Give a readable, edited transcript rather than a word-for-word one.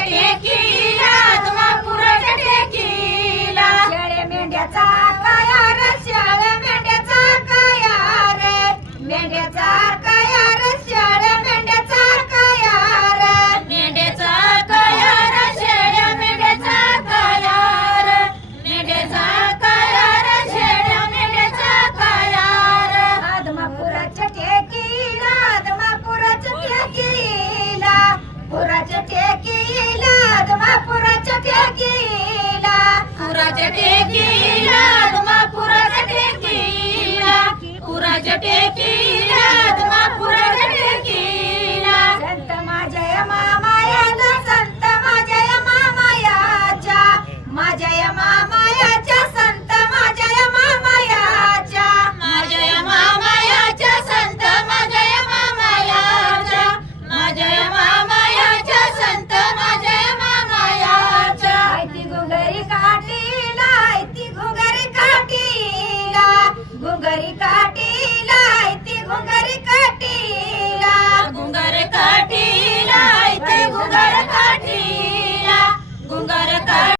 tequila आदमापुराच्या tequila शेळ्या मेंढ्याचा काया रे शेळ्या मेंढ्याचा काया रे मेंढ्याचा काया रे शेळ्या मेंढ्याचा काया रे मेंढ्याचा काया रे शेळ्या मेंढ्याचा काया रे मेंढ्याचा काया रे शेळ्या मेंढ्याचा काया रे आदमापुराच्या टेकीला आदमापुराच्या टेकीला पुराच्या टेकीला आदमापुराच्या टेकीला पुराच्या टेकीला आदमापुराच्या टेकीला पुराच्या टेकीला